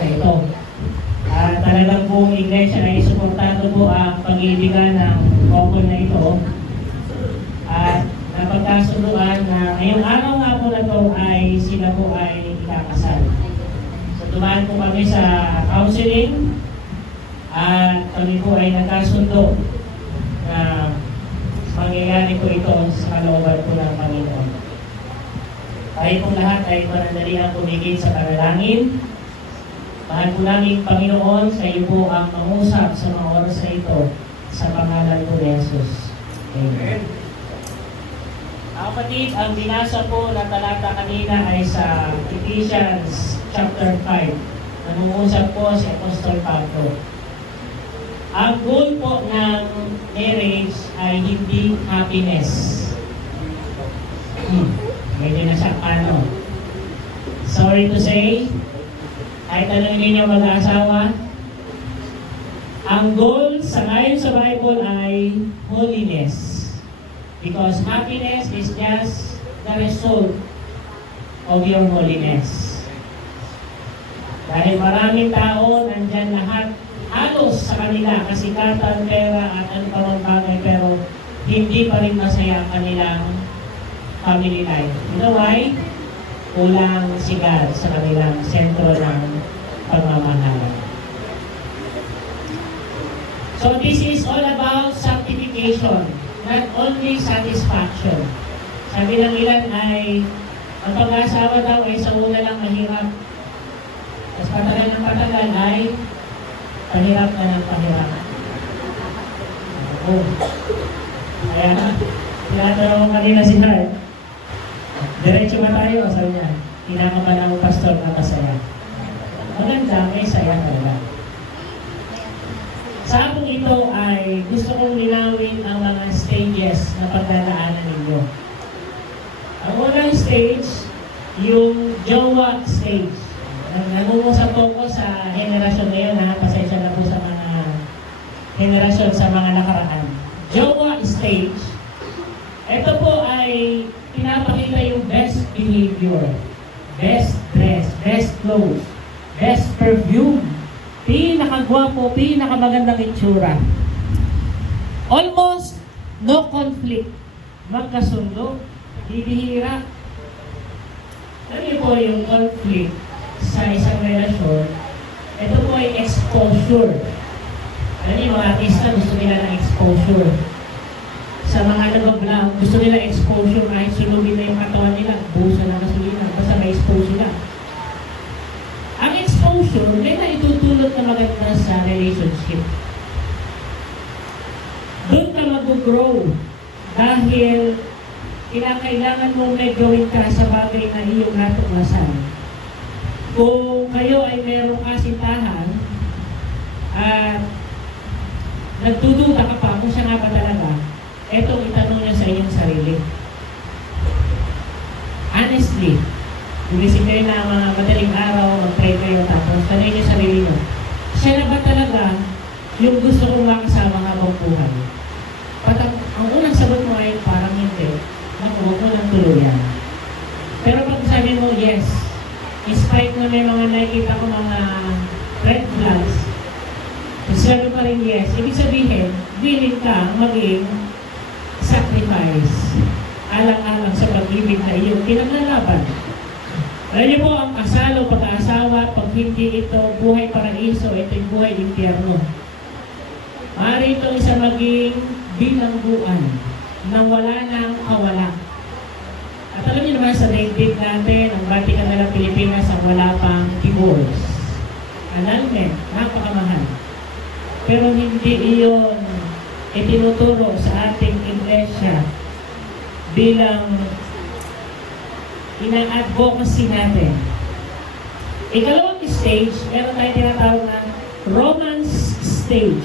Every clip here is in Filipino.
ito. At talagang buong iglesia ay suportado po ang pag-iibigan ng couple na ito. At napagkasunduan na ngayong araw nga po na ito ay sila po ay ikakasal. So dumaan po kami sa counseling at kami po ay nagkasundo na mangyayari po ito sa kalooban po ng Panginoon. Tayo pong lahat ay panandaliang pumigil sa panalangin. Mahal po namin Panginoon, sa iyo po ang mangusap sa mga oras na ito sa pangalan po ni Jesus. Amen. Kapatid, ang binasa po na talata kanina ay sa Ephesians chapter 5. Nangungusap po si Apostol Pablo. Ang goal po ng marriage ay hindi happiness. Medyo nasa ano. Sorry to say, kahit tanongin ninyo mag-aasawa, ang goal sa ngayon sa Bible ay holiness. Because happiness is just the result of your holiness. Dahil maraming tao, nandyan lahat, halos sa kanila, kasikatan, pera, at ano pa mang bagay, pero hindi pa rin masaya ang kanilang family life. You know why? Kulang sigal sa kanilang sentro ng pagmamahalan. So this is all about sanctification, not only satisfaction. Sabi ng ilan ay, ang pag-aasawa daw ay sa una lang mahirap. Tapos patagal ng patagal ay pahirap na ng pahirap. Kaya, tinatanong ko kanina si Hart, diretso ba tayo? Sabi niya, kinakaman ang pastor na masaya. Maganda, may saya talaga. Sa akong ito ay gusto kong linawin ang mga stages na pagdadaanan ninyo. Ang unang stage, yung jowa stage. Nangungusap po ko sa henerasyon ngayon, pasensya na po sa mga henerasyon sa mga nakaraan. Jowa stage, ito po ay pinapakita yung best behavior, best dress, best clothes, best perfume, pinakagwapo, pinakamagandang itsura. Almost no conflict. Magkasundo, bibihira. Ano po yung conflict sa isang relasyon? Ito po ay exposure. Alam niyo, mga artista gusto nila ng exposure. Sa mga nag-vlog, gusto nila exposure kahit sunugin na yung katawan nila, busa na gasolina, basta may expose sila. Ang exposure, may naitutulot na maganda sa relationship. Doon ka mag-grow dahil kinakailangan mong may gawin ka sa bagay na iyong natuklasan. Kung kayo ay merong kasintahan at nagdududa ka pa kung siya nga ba talaga, etong itanong niya sa inyong sarili. Honestly, gumising kayo na mga madaling araw, mag-pray kayo, tapos tanongin niyo sarili niyo, siya na ba talaga yung gusto kong makasama habang buhay? Ang unang sagot mo ay parang hindi. Huwag mo lang tuluyan. Pero pag sabi mo, yes, in spite na may mga nakikita ko mga red flags, sabi pa rin yes, ibig sabihin, willing ka maging sacrifice alang-alang sa pag-ibig na iyong pinaglalaban. Alam niyo po, ang kasal o pag-aasawa, pag hindi ito buhay paraiso, ito yung buhay impyerno. Maaari itong isa maging bilangguan nang wala ng kawala. At alam niyo naman sa daigdig natin, ang Vatican ng Pilipinas ang wala pang divorce. Annulment, napakamahal. Pero hindi iyon itinuturo sa ating iglesia bilang ina-advocacy natin. Ikalawang stage, meron tayong tinatawag na romance stage.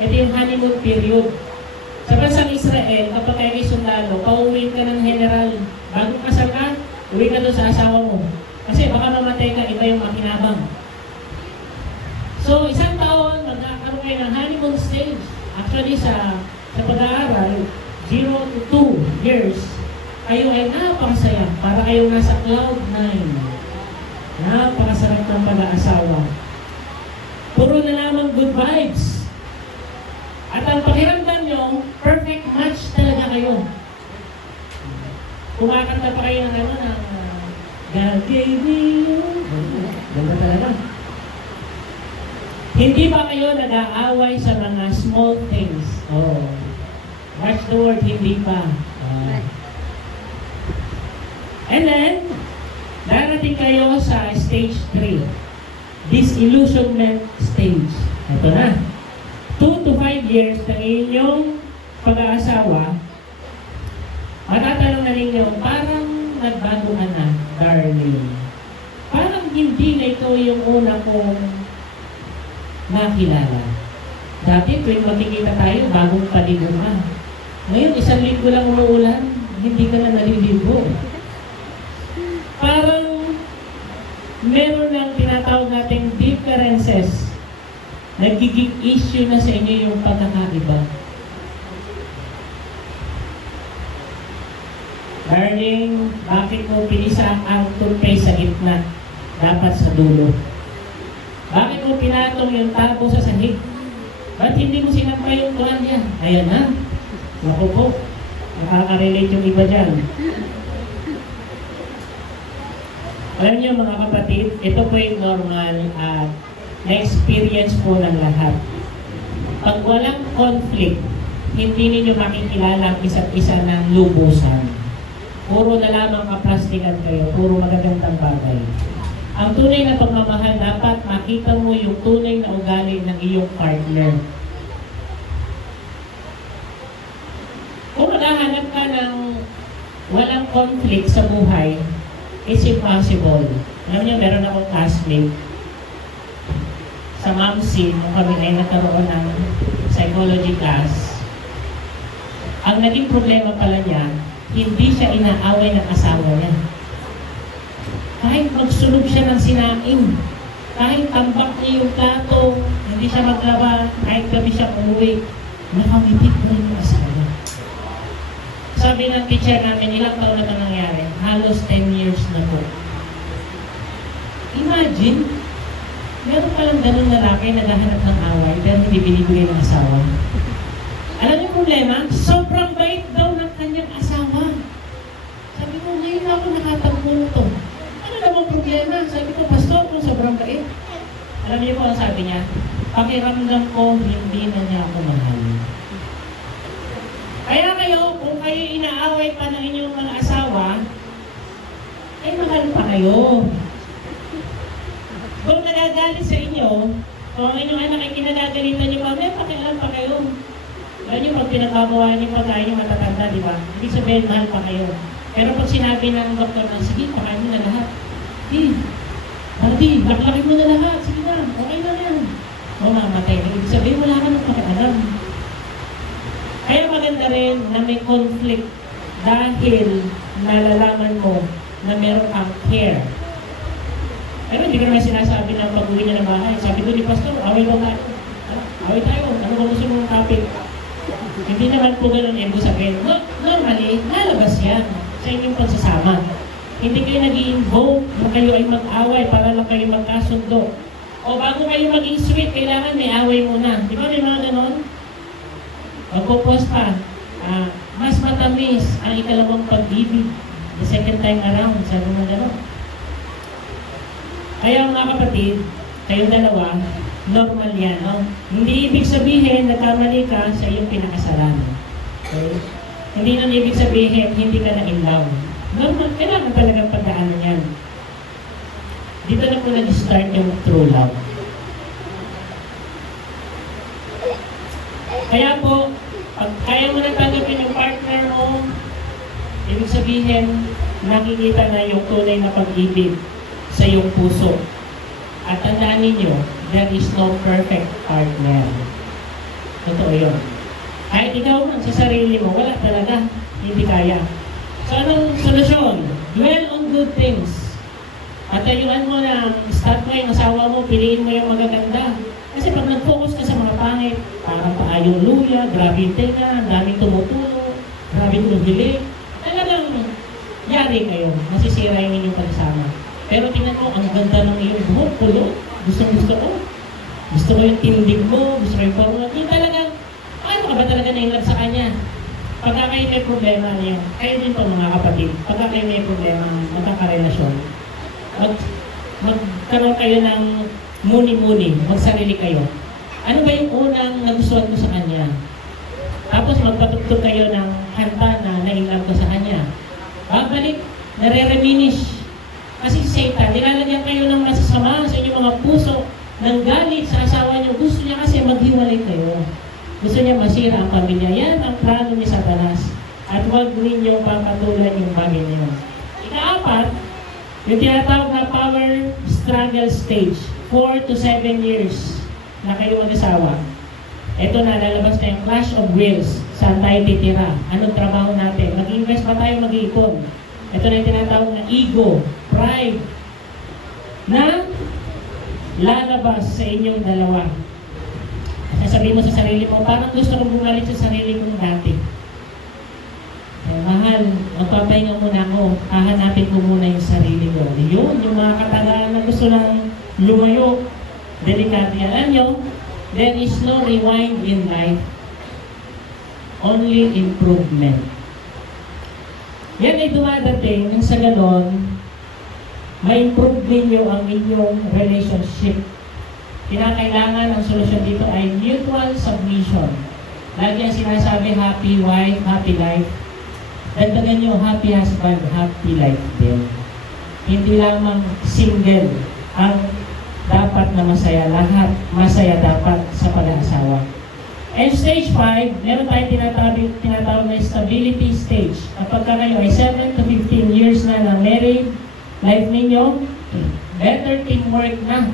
Ito yung honeymoon period. Sa bansang Israel, kapag kayo ay sundalo, pauwiin ka ng general. Bago kasal ka, uwi ka doon sa asawa mo. Kasi baka mamatay ka, iba yung makinabang. So, isang taon, magkakaroon kayo ng honeymoon stage. Actually, sa pag-aaral, 0 to 2 years, kayo ay napakasaya para kayo nasa cloud 9. Napakasarap ng pag-aasawa. pakiramdam nyo, perfect match talaga kayo. Kumakanta pa kayo ng ano, ng God gave me you. Ganda talaga. Hindi ba kayo nag-aaway sa mga small things? Oh. Watch the word, hindi pa. And then, darating kayo sa stage 3. Disillusionment stage. Ito na. 2 to 5 years ng inyong pag-aasawa, matatanong na ninyo, parang nagbago ka na, darling. Parang hindi na ito yung una kong nakilala. Dati, tuwing magkikita tayo, bagong paligo ka. Ngayon, 1 linggo lang umuulan, hindi ka na naliligo. Parang meron ng tinatawag nating differences. Nagiging issue na sa inyo yung pagkakaiba. Darling, bakit mo pinisa ang toothpaste sa gitna? Dapat sa dulo. Bakit mo pinatong yung tabo sa sahig? Ba't hindi mo sinampay yung kuhan niya? Ayan na. Naku po. Nakaka-relate yung iba dyan. Alam niyo mga kapatid, ito po yung normal at na-experience po ng lahat. Pag walang conflict, hindi ninyo makikilala ang isa't isa ng lubusan. Puro na lamang kaplastikan kayo, puro magagandang bagay. Ang tunay na pagmamahal, dapat makita mo yung tunay na ugali ng iyong partner. Kung naghahanap ka ng walang conflict sa buhay, it's impossible. Alam niyo, meron akong classmate sa MAMC, nung kami ay nagkaroon ng psychology class. Ang naging problema pala niya, hindi siya inaaway ng asawa niya. Kahit magsulog siya ng sinaing, kahit tambak niya yung plato, hindi siya maglaba, kahit gabi siya umuwi, nakangiti ko rin yung asawa. Sabi ng teacher namin, ilang taon na ito nangyari? Halos 10 years na po. Imagine, meron palang ganun lalaki naghahanap ng away pero hindi binibigay ng asawa. Alam niyo problema? Sobrang bait daw ng kanyang asawa. Sabi ko, ngayon ako nakatagpo ito. Ano namang problema? Sabi ko, pastor, kung sobrang bait. Alam niyo po ang sabi niya? Pakiramdam ko, hindi na niya ako mahal. Kaya kayo, kung kayo inaaway pa ng inyong mga asawa, ay mahal pa kayo. Kung nagagalit sa inyo, kung ang inyong anak ay kinagagalitan niyo pa, may pakialam pa kayo. Alam niyo, pag pinagkagawa niyo pagkain yung matatanda, di ba? Ibig sabihin, mahal pa kayo. Pero pag sinabi ng doktor na, sige, pakain mo na lahat. Hindi, laklaki mo na lahat. Sige na, okay na yan. O mamatay. Ibig sabihin, wala ka ng pakialam. Kaya maganda rin na may conflict dahil nalalaman mo na meron kang care. Pero hindi ko naman sinasabi na pag-uwi niya ng bahay. Sabi ko ni Pastor, away ba tayo? Away tayo. Ano ba gusto mong topic? Hindi naman po ganun yung sabihin. Normally, lalabas yan sa inyong pagsasama. Hindi kayo nag-i-invoke na kayo ay mag-away para lang kayo magkasundo. O bago kayo maging sweet, kailangan may away muna. Di ba may mga ganun? Magpo-post pa, mas matamis ang ikalawang pag-ibig. The second time around, sabi mo gano'n. Kaya mga kapatid, kayong dalawa, normal yan. No? Hindi ibig sabihin nagkamali ka sa iyong pinakasalan. Okay? Hindi nang ibig sabihin hindi ka na in love. Normal, kailangan talagang pagdaanan yan. Dito na po nag-start yung true love. Kaya po, pag kaya mo na tanggapin yung partner mo, ibig sabihin, nakikita na yung tunay na pag-ibig sa iyong puso. At tandaan ninyo, there is no perfect partner. Totoo yun. Kahit ikaw man sa sarili mo, wala talaga. Hindi kaya. So anong solusyon? Dwell on good things. Patayuan mo na, start mo yung asawa mo, piliin mo yung magaganda. Kasi pag nag-focus ka sa mga pangit, parang paayong luya, grabe yung tenga, daming tumutulo, grabe yung hilig, talagang yari kayo, masisira yung inyong pagsama. Pero tingnan mo, ang ganda ng iyong buhok, pulo, gusto ko. Gusto ko yung tindig mo, gusto ko yung forma. Yung talagang, ano Paano ka ba talaga na-inlove sa kanya? Pagka kayo may problema niya, kayo din po mga kapatid, pagka kayo may problema, magkakarelasyon, magkaroon kayo ng muni-muni, magsarili kayo. Ano ba yung unang nagustuhan ko sa kanya? Tapos magpatugtog kayo ng kanta na na-inlove ko sa kanya. Babalik, nare-reminish. Kasi si Satan, nilalagyan kayo ng masasama sa inyong mga puso, ng galit sa asawa niyo. Gusto niya kasi maghiwalay kayo. Gusto niya masira ang pamilya. Yan ang plano ni Satanas. At huwag ninyong papatulan yung bagay niyo. Ika-apat, yung tinatawag na power struggle stage. 4 to 7 years na kayo mag-asawa. Ito na, lalabas na yung clash of wills. Saan tayo titira? Anong trabaho natin? Mag-invest ba tayo mag-iipon? Ito na yung tinatawag na ego, pride, na lalabas sa inyong dalawa. Sasabihin mo sa sarili mo, parang gusto kong bumalik sa sarili kong dati. Mahal, magpapahinga muna ako. Hahanapin ko muna yung sarili ko. Yun, yung mga katagaan na gusto lang lumayo. Delikado yan. Alam nyo, there is no rewind in life. Only improvement. Yan ay dumadating nang sa ganon, ma-improve ninyo ang inyong relationship. Kinakailangan ang solusyon dito ay mutual submission. Lagi ang sinasabi, happy wife, happy life. Dagdagan nyo, happy husband, happy life din. Hindi lamang single ang dapat na masaya. Lahat masaya dapat sa pag-aasawa. And stage 5, meron tayong tinatawag na stability stage. Kapag kayo ay 7 to 15 years na married, life ninyo, better teamwork na.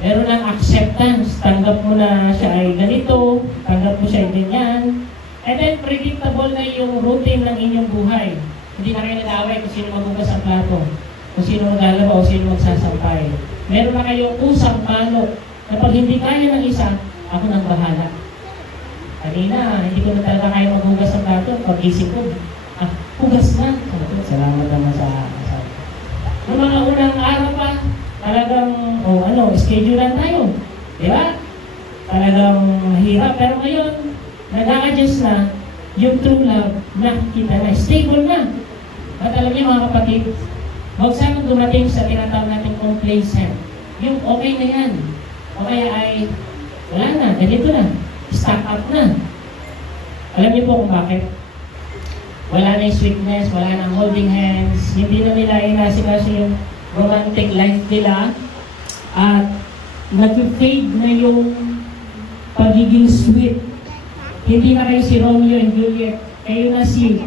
Meron ng acceptance. Tanggap mo na siya ay ganito, tanggap mo siya ay ganyan. And then, predictable na yung routine ng inyong buhay. Hindi na kayo nag-away kung sino magbukas ang plato, kung sino maglalaba o sino magsasampay. Meron na kayong usang manok na pag hindi kaya ng isa, ako nang bahala. Kanina, hindi ko na talaga kaya maghugas ng plato. Pag-isip ko, hugas na. Salamat naman sa asawa. Noong mga unang araw pa, talagang, schedule lang tayo. Di ba? Talagang mahirap. Pero ngayon, nag-a-adjust na yung true love, nakikita na, stable na. At alam niyo mga kapatid, huwag sanang dumating sa tinatawag natin complacent. Yung okay na yan. O kaya ay, wala na, ganito na. Stack up na. Alam niyo po kung bakit? Wala na yung sweetness, wala na holding hands, hindi na nila inasikaso yung romantic life nila, at nag-fade na yung pagiging sweet. Hindi na kayo si Romeo and Juliet, kayo na si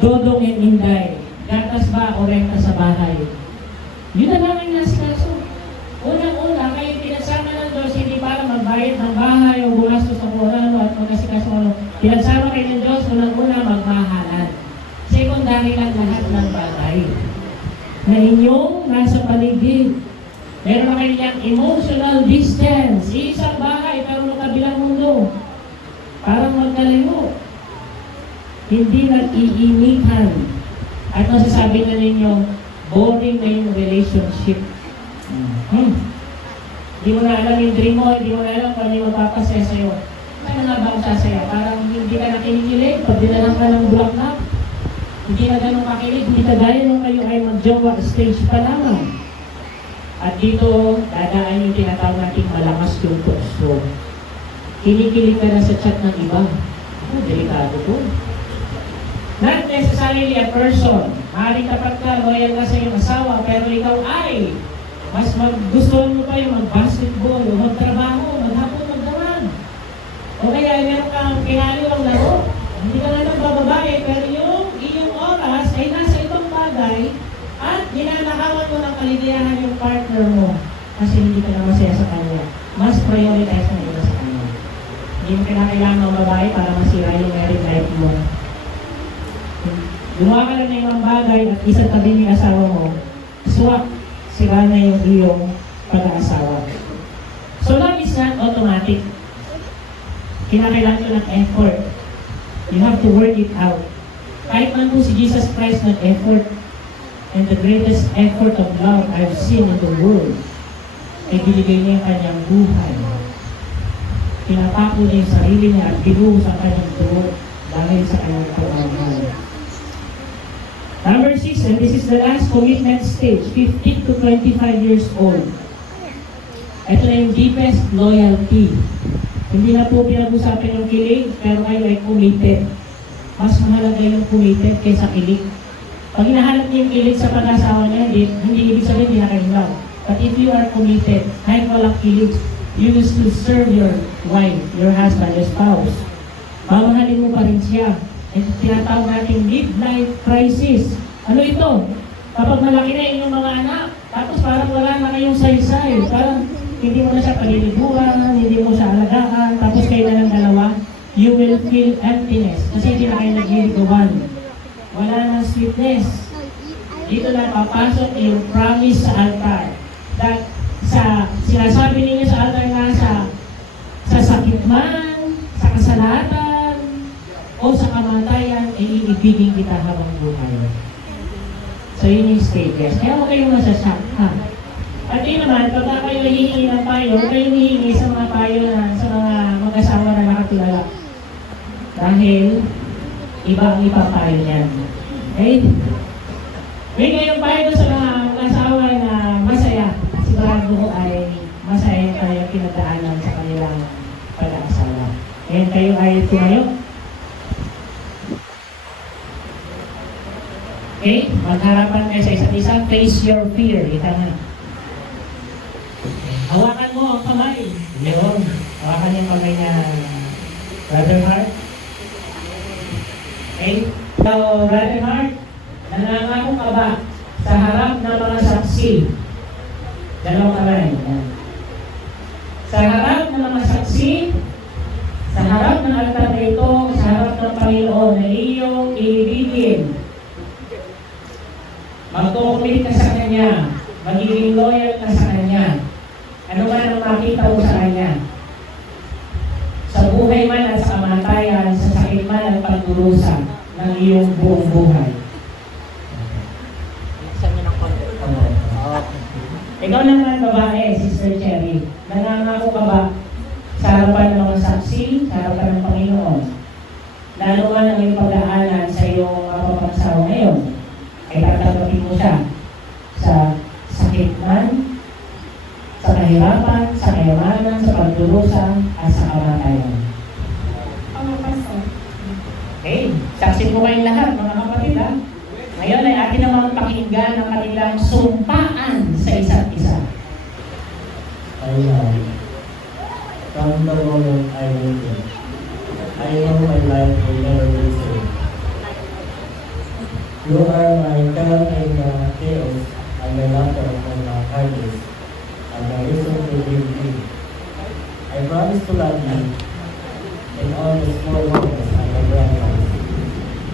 Dodong and Inday. Gatas ba o renta sa bahay? Yun na lang ang inasikaso. Unang-una, kayo pinagsama ng Diyos, hindi para magbayad ng bahay o gumastos ng kurano at mag-asikaso ano. Pinagsama kayo ng Diyos, unang-una, magmahalan. Secondary lang lahat ng bagay na inyong nasa paligid. Meron na kayo niyang emotional distance. Isang bahay, pero kabilang mundo. Parang magkalayo. Hindi nag-iinitan. At masasabi na ninyo, boring na yung relationship. Hindi mo na alam yung dream mo, hindi mo na alam kung ano yung magpapasaya sa'yo. Ano nga ba ang sasaya? Parang hindi ka nakinikilig, pag dinalang ka ng block na, hindi na ganun makilig, hindi kagaya nung kayo ay mag-jowa stage pa lamang. At dito, dadaan yung tinatawag nating malakas yung puso. Kinikilig ka na sa chat ng iba. Delikado po. Not necessarily a person. Maaaring tapat ka, loyal ka sa iyong asawa, pero ikaw ay mas gusto mo pa yung mag-basketball, o magtrabaho, maghapon, magdamag. O kaya meron kang pinaliwang laro, hindi ka na nagbababae, pero yung iyong oras ay nasa ibang bagay at ginanakawan mo ng kaligayahan yung partner mo kasi hindi ka na masaya sa kanya. Mas prioritize na iba sa kanya. Hindi mo kinakailangan ng babae para masira yung married life mo. Gumawa ka lang ng ibang bagay at isang tabi ng asawa mo, swak, sira na yung iyong pag-aasawa. So love is not automatic. Kinakailangan ko ng effort. You have to work it out. Kahit man po si Jesus Christ nag-effort, and the greatest effort of love I've seen in the world, ay binigay niya yung kanyang buhay. pinapako niya yung sarili niya at binuhos ang kanyang dugo dahil sa kanyang pagmamahal. Number 6, and this is the last commitment stage, 15 to 25 years old. Ito na yung deepest loyalty. Hindi na po pinag-usapan yung kilig, pero kayo ay committed. Mas mahalaga yung committed kaysa kilig. Pag hinahanap niyo yung kilig sa pag-asawa niya, hindi ibig sabihin hindi na kayo in love. But if you are committed, kahit walang kilig, you will still serve your wife, your husband, your spouse. Mamahalin mo pa rin siya. Ito tinatawag natin midlife crisis. Ano ito? Kapag malaki na inyong mga anak, tapos parang wala na kayong saysay. Parang hindi mo na siya paliliguan, hindi mo siya alagaan, tapos kayo na lang dalawa, you will feel emptiness. Kasi hindi na kayo nagliliguan. Wala na sweetness. Dito na papasok yung promise sa altar. That sa sinasabi ninyo sa altar na sa sakit man, sa kasalanan, o sa kamatayan, iibigin kita habang buhay. So yun yung stages. Kaya huwag kayong masasyak, ha? At yun naman, pagka kayo hihingi ng payo, huwag kayong hihingi sa mga payo na sa mga mag-asawa na nakatulala. Dahil, iba ang ipapayo niyan. Okay? May kayong payo sa mga mag-asawa na masaya. Sigurado ko ay masaya kayo pinagdaanan sa kanilang pag-aasawa. Ngayon kayo ay tumayo. Okay? Magharapan kayo sa isa't isa. Face your fear. Ika na. Hawakan mo ang kamay. Yun. Hawakan yung kamay niya. Brother Mark. Okay? So, Brother Mark, nanangako ka ba sa harap ng mga saksi? Dalawang kamay. Sa harap ng mga saksi, sa harap ng altar na ito, sa harap ng Panginoon na iyong ibigin. Magkukumit ka sa Kanya, magiging loyal ka sa Kanya. Ano man ang makita mo sa Kanya. Sa buhay man at sa kamatayan, sa sakit man at pagdurusa ng iyong buong buhay. Ikaw naman babae, Sister Cherry, nangangako ka ba sa harapan ng mga saksi, sa harapan ng Panginoon, na ano man ang iyong pagdaanan sa iyong mapapagsawa ngayon, ay tatanggapin mo siya sa sakit man, sa kahirapan, sa kayamanan, sa pagdurusa, at sa kamatayan. Okay, saksi po kayong lahat, mga kapatid, ha? Ngayon ay atin namang pakinggan ang kanilang sumpaan sa isa't isa. From the moment I wake up, I know my life will never be the same. You are my calm in the chaos, and my laughter in the hardest, and the reason to live you. I promise to love you in all the small moments and the grand ones,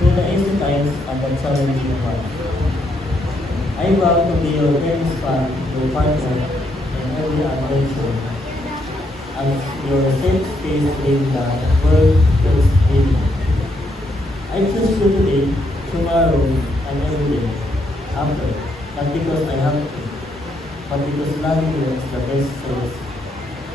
through the easy times and the challenging ones. I vow to be your very fun, your partner in every adventure, as your safe space in the world is living. I choose you today, tomorrow, and every day, after, not because I have to, but because loving you is the best choice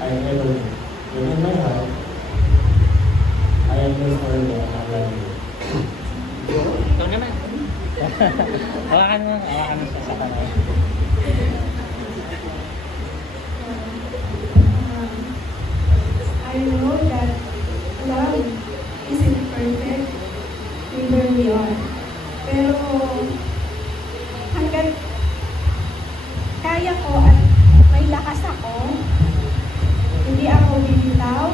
I ever did. Within my heart, I am yours forever and I love you. Ikaw naman. Hawakan mo siya sa kamay. I know that love isn't perfect with where we are. Pero hanggang kaya ko at may lakas ako, hindi ako bibitaw,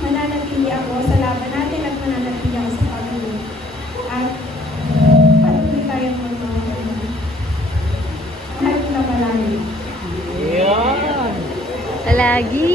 mananatili ako sa laban natin at mananatili ako sa Panginoon. At patuloy tayong magmamahal. Mahal kita palagi. Yun! Palagi.